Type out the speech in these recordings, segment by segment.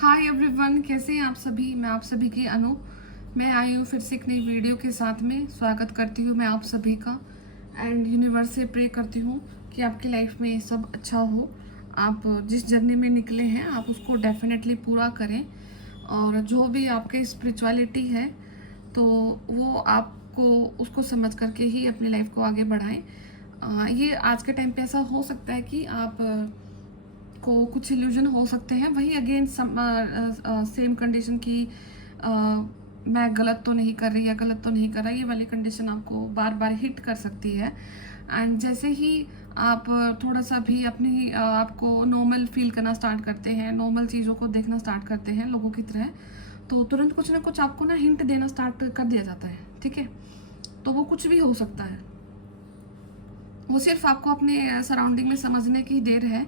Hi everyone, कैसे हैं आप सभी। मैं आप सभी की अनु। मैं आई हूँ फिर से एक नई वीडियो के साथ में। स्वागत करती हूँ मैं आप सभी का एंड यूनिवर्स से प्रे करती हूँ कि आपकी लाइफ में ये सब अच्छा हो। आप जिस जर्नी में निकले हैं आप उसको डेफिनेटली पूरा करें, और जो भी आपके स्पिरिचुअलिटी है तो वो आपको उसको समझ करके ही अपनी लाइफ को आगे बढ़ाएं। ये आज के टाइम पे ऐसा हो सकता है कि आप को कुछ इल्यूजन हो सकते हैं, वही अगेन सेम कंडीशन की मैं गलत तो नहीं कर रही या गलत तो नहीं कर रहा, ये वाली कंडीशन आपको बार बार हिट कर सकती है। एंड जैसे ही आप थोड़ा सा भी अपनी आपको नॉर्मल फील करना स्टार्ट करते हैं, नॉर्मल चीज़ों को देखना स्टार्ट करते हैं लोगों की तरह, तो तुरंत कुछ ना कुछ आपको ना हिंट देना स्टार्ट कर दिया जाता है। ठीक है, तो वो कुछ भी हो सकता है। वो सिर्फ आपको अपने सराउंडिंग में समझने की देर है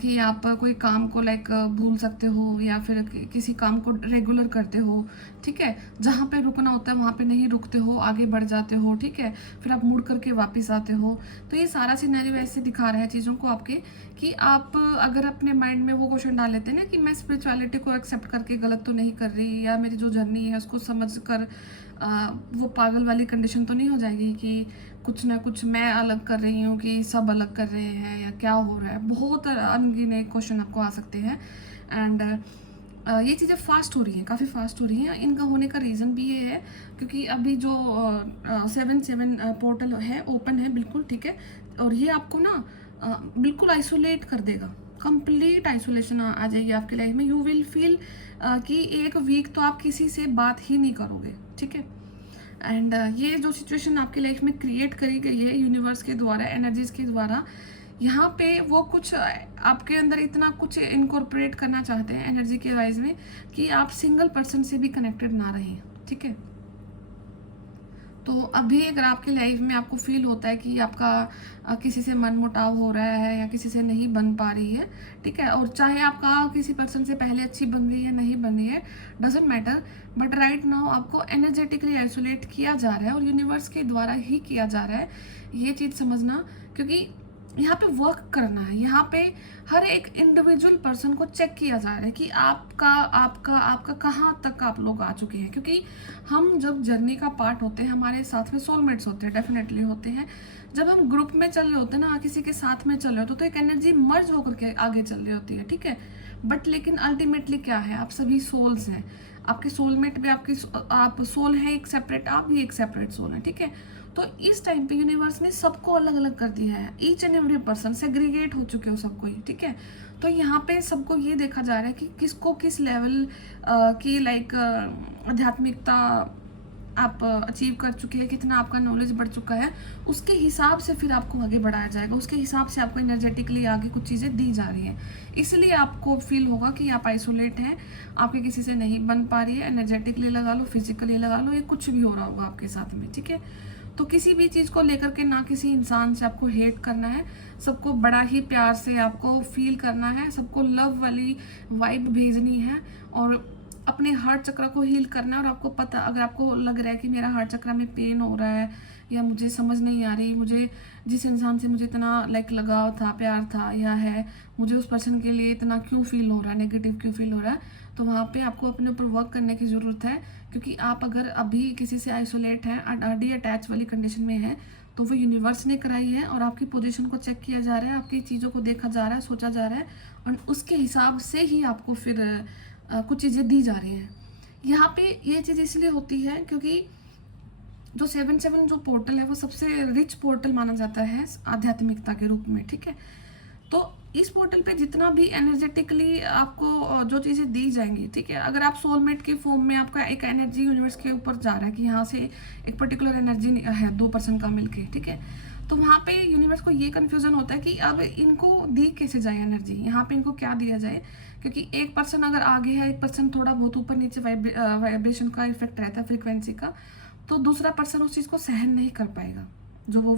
कि आप कोई काम को भूल सकते हो या फिर किसी काम को रेगुलर करते हो। ठीक है, जहाँ पे रुकना होता है वहाँ पे नहीं रुकते हो, आगे बढ़ जाते हो। ठीक है, फिर आप मुड़ करके वापस आते हो। तो ये सारा सिनेरियो ऐसे दिखा रहा है चीज़ों को आपके, कि आप अगर अपने माइंड में वो क्वेश्चन डाल लेते हैं ना कि मैं स्पिरिचुअलिटी को एक्सेप्ट करके गलत तो नहीं कर रही, या मेरी जो जर्नी है उसको समझ कर वो पागल वाली कंडीशन तो नहीं हो जाएगी कि कुछ ना कुछ मैं अलग कर रही हूँ कि सब अलग कर रहे हैं या क्या हो रहा है। बहुत अनगिने क्वेश्चन आपको आ सकते हैं। एंड ये चीज़ें फास्ट हो रही हैं, काफ़ी फास्ट हो रही हैं। इनका होने का रीज़न भी ये है क्योंकि अभी जो 7-7 पोर्टल है ओपन है बिल्कुल। ठीक है, और ये आपको ना बिल्कुल आइसोलेट कर देगा। कंप्लीट आइसोलेशन आ जाएगी आपकी लाइफ में। यू विल फील कि एक वीक तो आप किसी से बात ही नहीं करोगे। ठीक है, एंड ये जो सिचुएशन आपकी लाइफ में क्रिएट करी गई है यूनिवर्स के द्वारा, एनर्जीज के द्वारा, यहाँ पे वो कुछ आपके अंदर इतना कुछ इनकॉर्पोरेट करना चाहते हैं एनर्जी के वाइज में कि आप सिंगल पर्सन से भी कनेक्टेड ना रहें। ठीक है, तो अभी अगर आपकी लाइफ में आपको फील होता है कि आपका किसी से मन मुटाव हो रहा है या किसी से नहीं बन पा रही है, ठीक है, और चाहे आपका किसी पर्सन से पहले अच्छी बन रही है नहीं बन रही है, doesn't matter, but right now आपको एनर्जेटिकली आइसोलेट किया जा रहा है और यूनिवर्स के द्वारा ही किया जा रहा है। ये चीज़ समझना, क्योंकि यहाँ पे वर्क करना है। यहाँ पे हर एक इंडिविजुअल पर्सन को चेक किया जा रहा है कि आपका आपका आपका कहाँ तक आप लोग आ चुके हैं। क्योंकि हम जब जर्नी का पार्ट होते हैं, हमारे साथ में सोलमेट्स होते हैं, डेफिनेटली होते हैं। जब हम ग्रुप में चल रहे होते हैं ना, किसी के साथ में चल रहे होते, तो एक एनर्जी मर्ज होकर के आगे चल रही होती है। ठीक है, बट लेकिन अल्टीमेटली क्या है, आप सभी सोल्स हैं। आपके सोलमेट भी आप सोल है एक सेपरेट, आप भी एक सेपरेट सोल है। ठीक है, तो इस टाइम पे यूनिवर्स ने सबको अलग अलग कर दिया है। Each and every person segregate हो चुके हो सबको ही। ठीक है, तो यहाँ पे सबको ये देखा जा रहा है कि किसको किस लेवल की आध्यात्मिकता आप अचीव कर चुके हैं, कितना आपका नॉलेज बढ़ चुका है, उसके हिसाब से फिर आपको आगे बढ़ाया जाएगा। उसके हिसाब से आपको एनर्जेटिकली आगे कुछ चीज़ें दी जा रही हैं। इसलिए आपको फील होगा कि आप आइसोलेट हैं, आपके किसी से नहीं बन पा रही है। एनर्जेटिकली लगा लो, फिजिकली लगा लो, ये कुछ भी हो रहा होगा आपके साथ में। ठीक है, तो किसी भी चीज़ को लेकर के ना किसी इंसान से आपको हेट करना है, सबको बड़ा ही प्यार से आपको फील करना है, सबको लव वाली वाइब भेजनी है और अपने हार्ट चक्र को हील करना है। और आपको पता, अगर आपको लग रहा है कि मेरा हार्ट चक्र में पेन हो रहा है या मुझे समझ नहीं आ रही, मुझे जिस इंसान से मुझे इतना लगाव था, प्यार था या है, मुझे उस पर्सन के लिए इतना क्यों फील हो रहा है, नेगेटिव क्यों फील हो रहा है, तो वहाँ पे आपको अपने ऊपर वर्क करने की ज़रूरत है। क्योंकि आप अगर अभी किसी से आइसोलेट हैं, डी अटैच वाली कंडीशन में है, तो वो यूनिवर्स ने कराई है और आपकी पोजीशन को चेक किया जा रहा है, आपकी चीज़ों को देखा जा रहा है, सोचा जा रहा है, और उसके हिसाब से ही आपको फिर कुछ चीज़ें दी जा रही हैं। यहाँ पे ये चीज़ इसलिए होती है क्योंकि जो 7-7 जो पोर्टल है वो सबसे रिच पोर्टल माना जाता है आध्यात्मिकता के रूप में। ठीक है, तो इस पोर्टल पे जितना भी एनर्जेटिकली आपको जो चीज़ें दी जाएंगी, ठीक है, अगर आप सोलमेट के फॉर्म में आपका एक एनर्जी यूनिवर्स के ऊपर जा रहा है कि यहाँ से एक पर्टिकुलर एनर्जी है 2% का मिलके, ठीक है, तो वहाँ पे यूनिवर्स को ये कन्फ्यूजन होता है कि अब इनको दी कैसे जाए एनर्जी, यहाँ पे इनको क्या दिया जाए। क्योंकि एक पर्सन अगर आगे है, एक पर्सन थोड़ा बहुत ऊपर नीचे वाइब्रेशन का इफेक्ट रहता है, फ्रीक्वेंसी का, तो दूसरा पर्सन उस चीज़ को सहन नहीं कर पाएगा, जो वो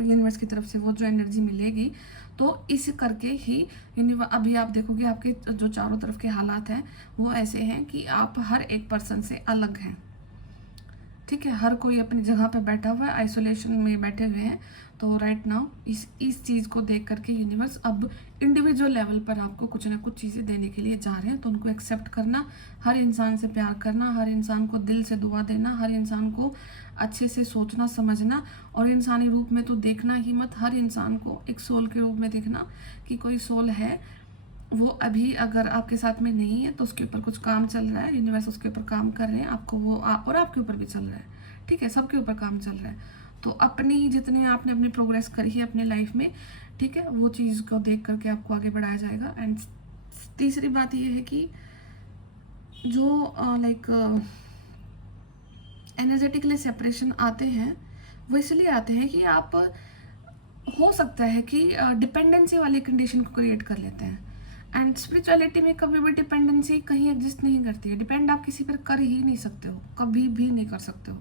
यूनिवर्स की तरफ से वो जो एनर्जी मिलेगी। तो इस करके ही अभी आप देखोगे आपके जो चारों तरफ के हालात हैं वो ऐसे हैं कि आप हर एक पर्सन से अलग हैं। ठीक है, हर कोई अपनी जगह पे बैठा हुआ है, आइसोलेशन में बैठे हुए हैं। तो राइट नाउ इस चीज़ को देख करके यूनिवर्स अब इंडिविजुअल लेवल पर आपको कुछ ना कुछ चीज़ें देने के लिए जा रहे हैं। तो उनको एक्सेप्ट करना, हर इंसान से प्यार करना, हर इंसान को दिल से दुआ देना, हर इंसान को अच्छे से सोचना समझना, और इंसानी रूप में तो देखना ही मत, हर इंसान को एक सोल के रूप में देखना कि कोई सोल है, वो अभी अगर आपके साथ में नहीं है तो उसके ऊपर कुछ काम चल रहा है, यूनिवर्स उसके ऊपर काम कर रहे हैं, आपको वो और आपके ऊपर भी चल रहा है, ठीक है, सबके ऊपर काम चल रहा है। तो अपनी ही जितने आपने अपनी प्रोग्रेस करी है अपने लाइफ में, ठीक है, वो चीज़ को देख करके आपको आगे बढ़ाया जाएगा। एंड तीसरी बात ये है कि जो लाइक एनर्जेटिकली सेपरेशन आते हैं वो इसलिए आते हैं कि आप हो सकता है कि डिपेंडेंसी वाली कंडीशन को क्रिएट कर लेते हैं। एंड स्पिरिचुअलिटी में कभी भी डिपेंडेंसी कहीं एग्जिस्ट नहीं करती है। डिपेंड आप किसी पर कर ही नहीं सकते हो, कभी भी नहीं कर सकते हो,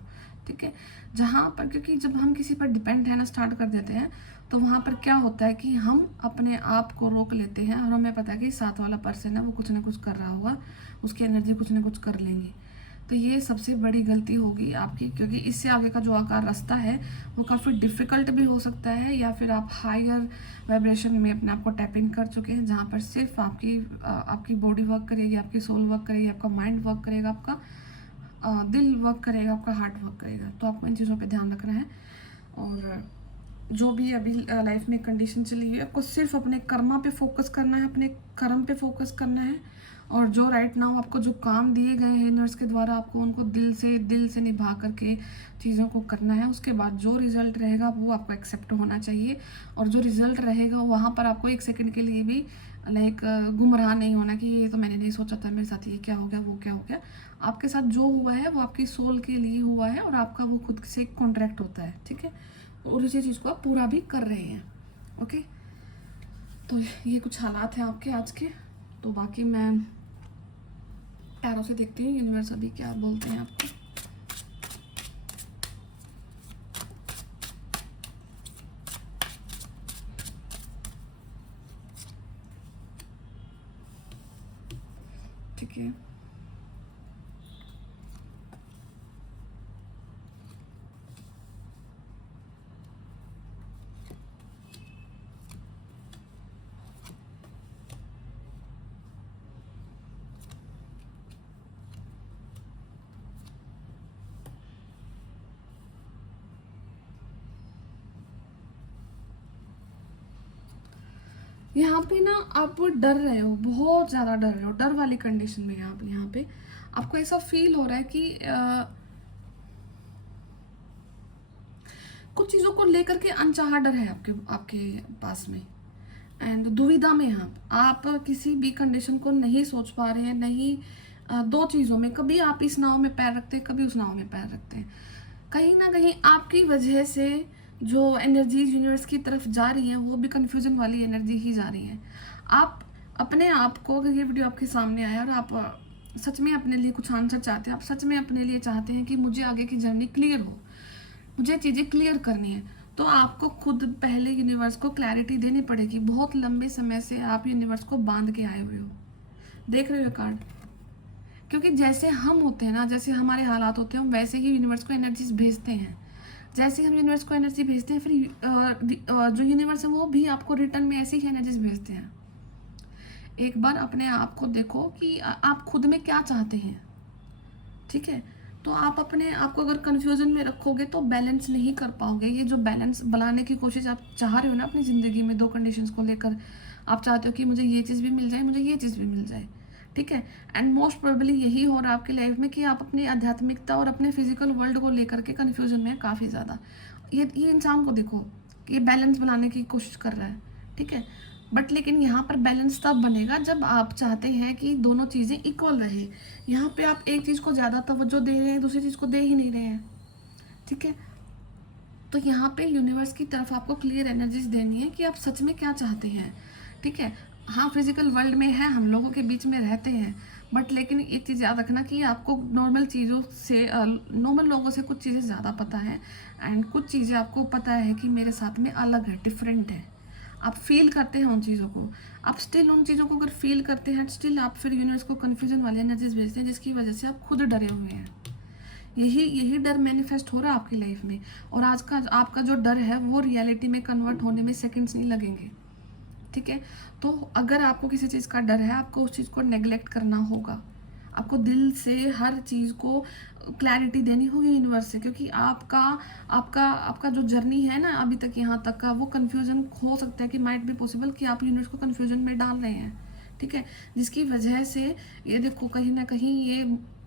ठीक है। जहाँ पर, क्योंकि जब हम किसी पर डिपेंड रहना स्टार्ट कर देते हैं तो वहाँ पर क्या होता है कि हम अपने आप को रोक लेते हैं, और हमें पता है कि साथ वाला पर्सन है वो कुछ ना कुछ कर रहा होगा, उसकी एनर्जी कुछ ना कुछ कर लेंगी। तो ये सबसे बड़ी गलती होगी आपकी, क्योंकि इससे आगे का जो आकार रास्ता है वो काफ़ी डिफ़िकल्ट भी हो सकता है, या फिर आप हायर वाइब्रेशन में अपने आप को टैपिंग कर चुके हैं, जहाँ पर सिर्फ आपकी बॉडी वर्क करेगी, आपकी सोल वर्क करेगी, आपका माइंड वर्क करेगा, आपका दिल वर्क करेगा, आपका हार्ट वर्क करेगा। तो आपको इन चीज़ों पे ध्यान रखना है। और जो भी अभी लाइफ में कंडीशन चली हुई है, आपको सिर्फ अपने कर्मा पे फोकस करना है, अपने कर्म पे फोकस करना है, और जो राइट नाउ आपको जो काम दिए गए हैं यूनिवर्स के द्वारा, आपको उनको दिल से निभा करके चीज़ों को करना है। उसके बाद जो रिजल्ट रहेगा वो आपको एक्सेप्ट होना चाहिए, और जो रिजल्ट रहेगा वहाँ पर आपको एक सेकंड के लिए भी लाइक गुमराह नहीं होना कि ये तो मैंने नहीं सोचा था, मेरे साथ ये क्या हो गया, वो क्या हो गया। आपके साथ जो हुआ है वो आपकी सोल के लिए हुआ है, और आपका वो खुद से कॉन्ट्रैक्ट होता है, ठीक है, और उसी चीज़ को आप पूरा भी कर रहे हैं। ओके, तो ये कुछ हालात हैं आपके आज के। तो बाकी मैं पैरों से देखती हूँ यूनिवर्स अभी क्या बोलते हैं आपको। ठीक है, यहाँ पे ना आप डर रहे हो, बहुत ज़्यादा डर रहे हो, डर वाली कंडीशन में यहाँ पे आपको ऐसा फील हो रहा है कि कुछ चीज़ों को लेकर के अनचाहा डर है आपके आपके पास में। एंड दुविधा में आप किसी भी कंडीशन को नहीं सोच पा रहे हैं, नहीं दो चीज़ों में, कभी आप इस नाव में पैर रखते हैं, कभी उस नाव में पैर रखते हैं। कहीं ना कहीं आपकी वजह से जो एनर्जीज यूनिवर्स की तरफ जा रही हैं वो भी कन्फ्यूजन वाली एनर्जी ही जा रही है। आप अपने आप को, अगर ये वीडियो आपके सामने आया और आप सच में अपने लिए कुछ आंसर चाहते हैं, आप सच में अपने लिए चाहते हैं कि मुझे आगे की जर्नी क्लियर हो, मुझे चीज़ें क्लियर करनी है, तो आपको खुद पहले यूनिवर्स को क्लैरिटी देनी पड़ेगी। बहुत लंबे समय से आप यूनिवर्स को बांध के आए हुए हो, देख रहे हो कार्ड, क्योंकि जैसे हम होते हैं ना, जैसे हमारे हालात होते हैं, हम वैसे ही यूनिवर्स को एनर्जीज भेजते हैं। जैसे हम यूनिवर्स को एनर्जी भेजते हैं, फिर जो यूनिवर्स है वो भी आपको रिटर्न में ऐसी ही एनर्जीज भेजते हैं। एक बार अपने आप को देखो कि आप खुद में क्या चाहते हैं, ठीक है। तो आप अपने आप को अगर कन्फ्यूजन में रखोगे तो बैलेंस नहीं कर पाओगे। ये जो बैलेंस बनाने की कोशिश आप चाह रहे हो ना अपनी ज़िंदगी में, दो कंडीशंस को लेकर आप चाहते हो कि मुझे ये चीज़ भी मिल जाए, मुझे ये चीज़ भी मिल जाए, ठीक है। एंड मोस्ट प्रोबेबली यही हो रहा है आपकी लाइफ में कि आप अपनी आध्यात्मिकता और अपने फिजिकल वर्ल्ड को लेकर के कन्फ्यूजन में काफ़ी ज़्यादा। ये इंसान को देखो कि ये बैलेंस बनाने की कोशिश कर रहा है, ठीक है। बट लेकिन यहाँ पर बैलेंस तब बनेगा जब आप चाहते हैं कि दोनों चीज़ें इक्वल रहे। यहाँ पे आप एक चीज़ को ज़्यादा तवज्जो दे रहे हैं, दूसरी चीज़ को दे ही नहीं रहे हैं, ठीक है। तो यहाँ पे यूनिवर्स की तरफ आपको क्लियर एनर्जीज देनी है कि आप सच में क्या चाहते हैं, ठीक है। हाँ, फिजिकल वर्ल्ड में है, हम लोगों के बीच में रहते हैं, बट लेकिन एक चीज़ याद रखना कि आपको नॉर्मल चीज़ों से नॉर्मल लोगों से कुछ चीज़ें ज़्यादा पता है, एंड कुछ चीज़ें आपको पता है कि मेरे साथ में अलग है, डिफरेंट है। आप फील करते हैं उन चीज़ों को, आप स्टिल उन चीज़ों को अगर फील करते हैं, स्टिल आप फिर यूनिवर्स को कन्फ्यूजन वाली एनर्जीज भेजते हैं, जिसकी वजह से आप खुद डरे हुए हैं। यही यही डर मैनिफेस्ट हो रहा है आपकी लाइफ में, और आज का आपका जो डर है वो रियलिटी में कन्वर्ट होने में सेकंड्स नहीं लगेंगे, ठीक है। तो अगर आपको किसी चीज़ का डर है, आपको उस चीज़ को नेग्लेक्ट करना होगा, आपको दिल से हर चीज़ को क्लैरिटी देनी होगी यूनिवर्स से, क्योंकि आपका आपका आपका जो जर्नी है ना अभी तक यहाँ तक का, वो कन्फ्यूजन हो सकता है कि माइट बी पॉसिबल कि आप यूनिवर्स को कन्फ्यूजन में डाल रहे हैं, ठीक है, जिसकी वजह से ये देखो कहीं ना कहीं ये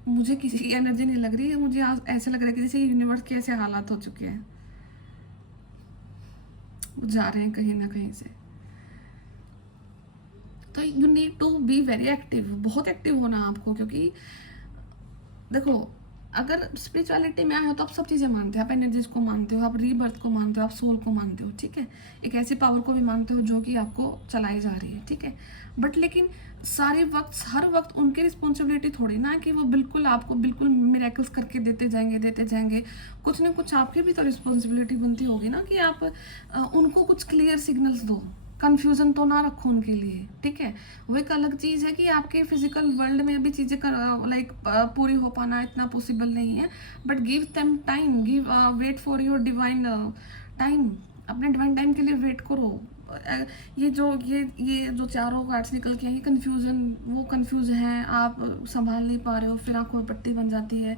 मुझे किसी की एनर्जी नहीं लग रही है, मुझे ऐसा लग रहा है कि जैसे यूनिवर्स के ऐसे हालात हो चुके हैं, जा रहे हैं कहीं ना कहीं से। तो you need to be very active, बहुत एक्टिव होना आपको, क्योंकि देखो अगर स्पिरिचुअलिटी में आए हो तो आप सब चीज़ें मानते हो, आप एनर्जीज को मानते हो, आप रीबर्थ को मानते हो, आप सोल को मानते हो, ठीक है, एक ऐसी पावर को भी मानते हो जो कि आपको चलाई जा रही है, ठीक है। बट लेकिन सारे वक्त हर वक्त उनकी रिस्पॉन्सिबिलिटी थोड़ी ना है कि वो बिल्कुल आपको बिल्कुल मिरेकल्स करके देते जाएंगे। कुछ ना कुछ आपकी भी तो रिस्पॉन्सिबिलिटी बनती होगी ना कि आप उनको कुछ क्लियर सिग्नल्स दो, कन्फ्यूजन तो ना रखो उनके लिए, ठीक है। वो एक अलग चीज़ है कि आपके फिजिकल वर्ल्ड में अभी चीज़ें लाइक पूरी हो पाना इतना पॉसिबल नहीं है, but give them time, give wait for your divine time, अपने डिवाइन टाइम के लिए वेट करो। ये जो चारों कार्ड्स निकल के हैं, ये कन्फ्यूजन, वो कन्फ्यूज हैं, आप संभाल नहीं पा रहे हो, फिर आंखों में पट्टी बन जाती है,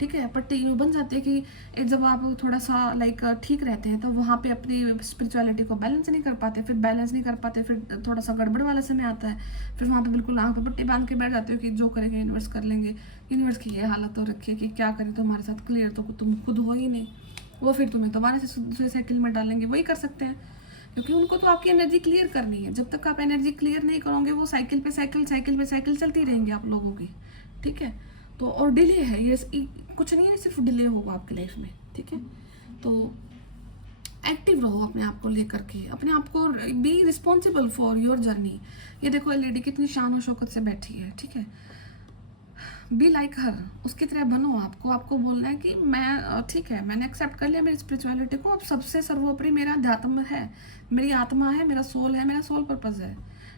ठीक है। पट्टी यूँ बन जाती है कि जब आप थोड़ा सा लाइक ठीक रहते हैं तो वहाँ पे अपनी स्पिरिचुअलिटी को बैलेंस नहीं कर पाते, फिर बैलेंस नहीं कर पाते, फिर थोड़ा सा गड़बड़ वाला समय आता है, फिर वहाँ पे बिल्कुल आंख पे पट्टी बांध के बैठ जाते हो कि जो करेंगे यूनिवर्स कर लेंगे। यूनिवर्स की ये हालत हो रखी है कि क्या करें तुम्हारे साथ, क्लियर तो तुम खुद हो ही नहीं, वो फिर तुम्हें दोबारा से दूसरे साइकिल में डालेंगे, वही कर सकते हैं, क्योंकि उनको तो आपकी एनर्जी क्लियर करनी है। जब तक आप एनर्जी क्लियर नहीं करोगे वो साइकिल पे साइकिल चलती रहेंगी आप लोगों की, ठीक है। तो और डिले है ये, कुछ नहीं है, सिर्फ डिले होगा आपकी लाइफ में, ठीक है। तो एक्टिव रहो अपने आप को लेकर के, अपने आप को B responsible for your journey. ये देखो ये लेडी कितनी शान और शौकत से बैठी है, ठीक है, बी लाइक हर, उसकी तरह बनो। आपको बोलना है कि मैं ठीक है, मैंने एक्सेप्ट कर लिया मेरी स्पिरिचुअलिटी को, अब सबसे सर्वोपरि मेरा अध्यात्म है, मेरी आत्मा है, मेरा सोल पर्पज है,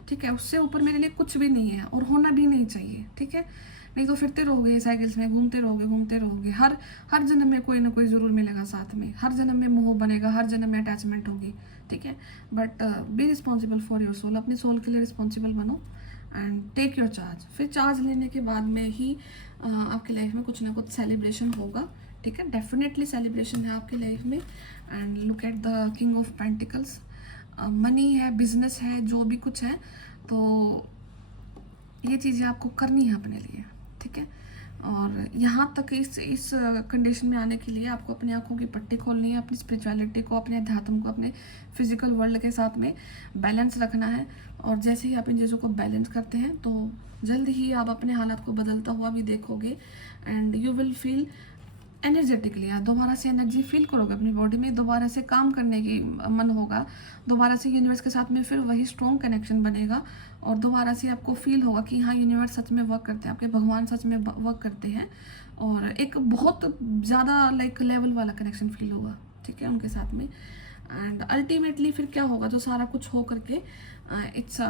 ठीक है, उससे ऊपर मेरे लिए कुछ भी नहीं है और होना भी नहीं चाहिए, ठीक है। नहीं तो फिरते रहोगे साइकिल्स में, घूमते रहोगे, हर जन्म में कोई ना कोई ज़रूर मिलेगा साथ में, हर जन्म में मोह बनेगा, हर जन्म में अटैचमेंट होगी, ठीक है। But be responsible for your soul, अपने सोल के लिए रिस्पॉन्सिबल बनो एंड टेक योर चार्ज। फिर चार्ज लेने के बाद में ही आपकी लाइफ में कुछ ना कुछ सेलिब्रेशन होगा, ठीक है, डेफिनेटली सेलिब्रेशन है आपकी लाइफ में। And look at the king of pentacles, money है, बिजनेस है, जो भी कुछ है, तो ये चीज़ें आपको करनी है अपने लिए, ठीक है। और यहाँ तक इस कंडीशन में आने के लिए आपको अपनी आंखों की पट्टी खोलनी है, अपनी स्पिरिचुअलिटी को, अपने अध्यात्म को, अपने फिजिकल वर्ल्ड के साथ में बैलेंस रखना है। और जैसे ही आप इन चीज़ों को बैलेंस करते हैं तो जल्द ही आप अपने हालात को बदलता हुआ भी देखोगे and you will feel energetically, आप दोबारा से एनर्जी फील करोगे अपनी बॉडी में, दोबारा से काम करने की मन होगा, दोबारा से यूनिवर्स के साथ में फिर वही स्ट्रॉन्ग कनेक्शन बनेगा और दोबारा से आपको फील होगा कि हाँ यूनिवर्स सच में वर्क करते हैं, आपके भगवान सच में वर्क करते हैं, और एक बहुत ज़्यादा लाइक लेवल वाला कनेक्शन फील होगा, ठीक है, उनके साथ में। एंड अल्टीमेटली फिर क्या होगा, जो सारा कुछ हो करके इट्स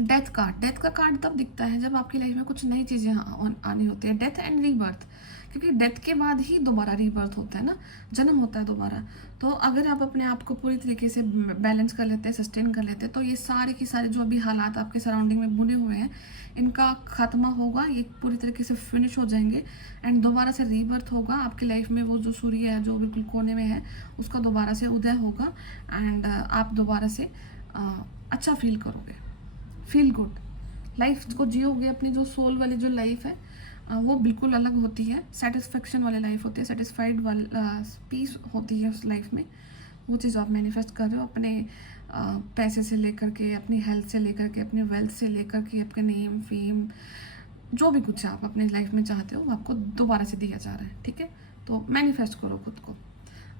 डेथ का कार्ड तब दिखता है जब आपकी लाइफ में कुछ नई चीज़ें आनी होती है, डेथ एंड रीबर्थ, क्योंकि डेथ के बाद ही दोबारा रीबर्थ होता है ना, जन्म होता है दोबारा। तो अगर आप अपने आप को पूरी तरीके से बैलेंस कर लेते हैं, सस्टेन कर लेते हैं, तो ये सारे के सारे जो भी हालात आपके सराउंडिंग में बुने हुए हैं इनका खात्मा होगा, ये पूरी तरीके से फिनिश हो जाएंगे एंड दोबारा से रीबर्थ होगा आपकी लाइफ में। वो जो सूर्य है जो बिल्कुल कोने में है उसका दोबारा से उदय होगा एंड आप दोबारा से अच्छा फील करोगे, फील गुड लाइफ को जियोगे। अपनी जो सोल वाली जो लाइफ है वो बिल्कुल अलग होती है, सेटिस्फेक्शन वाली लाइफ होती है, सेटिस्फाइड वाला पीस होती है उस लाइफ में। वो चीज़ आप मैनिफेस्ट कर रहे हो अपने पैसे से लेकर के, अपनी हेल्थ से लेकर के, अपने वेल्थ से लेकर के, आपके नेम फेम जो भी कुछ आप अपने लाइफ में चाहते हो वो आपको दोबारा से दिया जा रहा है, ठीक है। तो मैनिफेस्ट करो खुद को।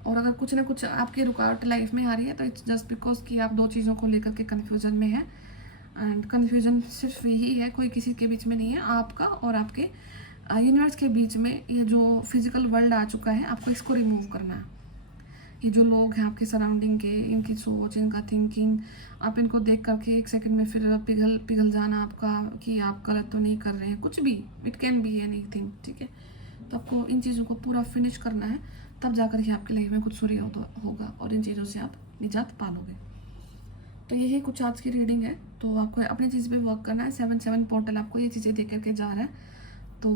और अगर कुछ ना कुछ आपकी रुकावट लाइफ में आ रही है तो इट्स जस्ट बिकॉज कि आप दो चीज़ों को लेकर के कन्फ्यूजन में है एंड कन्फ्यूजन सिर्फ यही है, कोई किसी के बीच में नहीं है, आपका और आपके यूनिवर्स के बीच में। ये जो फिजिकल वर्ल्ड आ चुका है आपको इसको रिमूव करना है। ये जो लोग हैं आपके सराउंडिंग के, इनकी सोच, इनका थिंकिंग, आप इनको देख करके एक सेकंड में फिर पिघल जाना आपका कि आप गलत तो नहीं कर रहे हैं, कुछ भी, इट कैन बी एनीथिंग, ठीक है। तो आपको इन चीज़ों को पूरा फिनिश करना है, तब जाकर ही आपकी लाइफ में कुछ सूर्य होगा और इन चीज़ों से आप निजात पालोगे। तो यही कुछ आज की रीडिंग है। तो आपको अपनी चीज़ पे वर्क करना है। 7/7 पोर्टल आपको ये चीज़ें दे करके जा रहा है। तो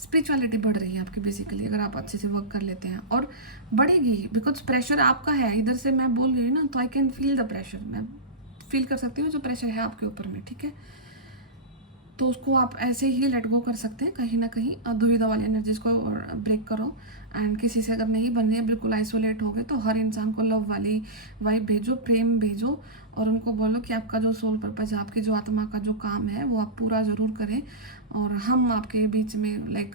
स्पिरिचुअलिटी बढ़ रही है आपकी बेसिकली, अगर आप अच्छे से वर्क कर लेते हैं, और बढ़ेगी बिकॉज प्रेशर आपका है। इधर से मैं बोल रही हूँ ना, तो I can feel the pressure, मैं फील कर सकती हूँ जो प्रेशर है आपके ऊपर में, ठीक है। तो उसको आप ऐसे ही लेट गो कर सकते हैं कहीं ना कहीं, दुविधा वाली एनर्जीज को ब्रेक करो। एंड किसी से अगर नहीं बन रही है, बिल्कुल आइसोलेट हो गए, तो हर इंसान को लव वाली वाइब भेजो, प्रेम भेजो, और उनको बोलो कि आपका जो सोल पर्पज है, आपकी जो आत्मा का जो काम है, वो आप पूरा ज़रूर करें। और हम आपके बीच में लाइक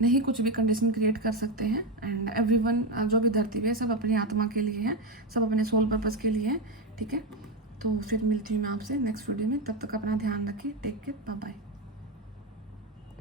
नहीं कुछ भी कंडीशन क्रिएट कर सकते हैं। एंड एवरीवन जो भी धरती पे सब अपनी आत्मा के लिए है, सब अपने सोल पर्पज के लिए है, ठीक है। तो फिर मिलती हूँ मैं आपसे नेक्स्ट वीडियो में, तब तक अपना ध्यान रखिए। Take care, bye bye.